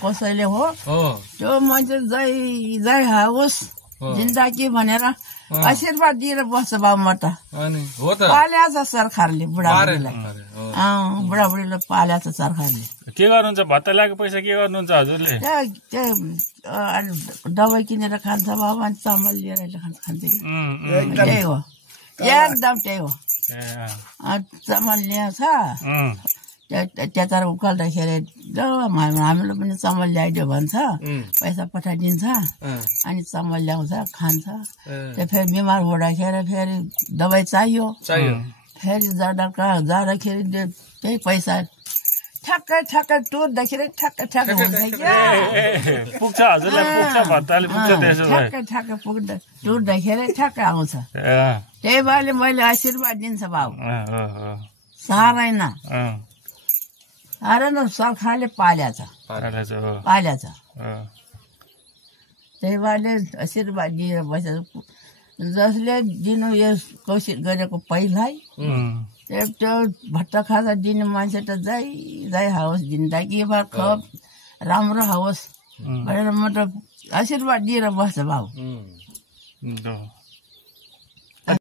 कसैले हो त्यो मान्छे जय होस् जिन्दगी भनेर आशीर्वाद दिएर बस्छ बाबु म त पाल्या छ सरकारले बुढाबुढीलाई बुढाबुढीलाई पाल्या छ सरकारले के गर्नुहुन्छ भत्ता ल्याएको पैसा के गर्नुहुन्छ हजुरले दबाई किनेर खान्छ बाबु अनि चामल लिएर खान्छ त्यही हो एकदम त्यही हो चामल ल्याउँछ त्यता उकाल्दाखेरि हामीलाई पनि चामल ल्याइदियो भन्छ पैसा पठाइदिन्छ अनि चामल ल्याउँछ खान्छ त्यो फेरि बिमार हुँदाखेरि फेरि दबाई चाहियो फेरि जाँदाखेरि त्यही पैसा ठ्याक्कै टुर्दाखेरि ठ्याक्कै हुन्छ क्या पुग्छ हजुरलाई पुग्छ भत्ताले पुग्छ त्यसो भए ठ्याक्कै पुग्दा टुर्दाखेरि ठ्याक्कै आउँछ त्यही भएर मैले आशीर्वाद दिन्छ बाबु साह्रै न सरकारले पाल्या छ त्यही भएर आशीर्वाद दिएर बसेर जसले दिनु यो कोसिस गरेको पहिल्यै त्यो भट्टा खाजा दिने मान्छे त जय होस् जिन्दगी भर खप राम्रो होस् भनेर म त आशीर्वाद दिएर बस्छ बाबु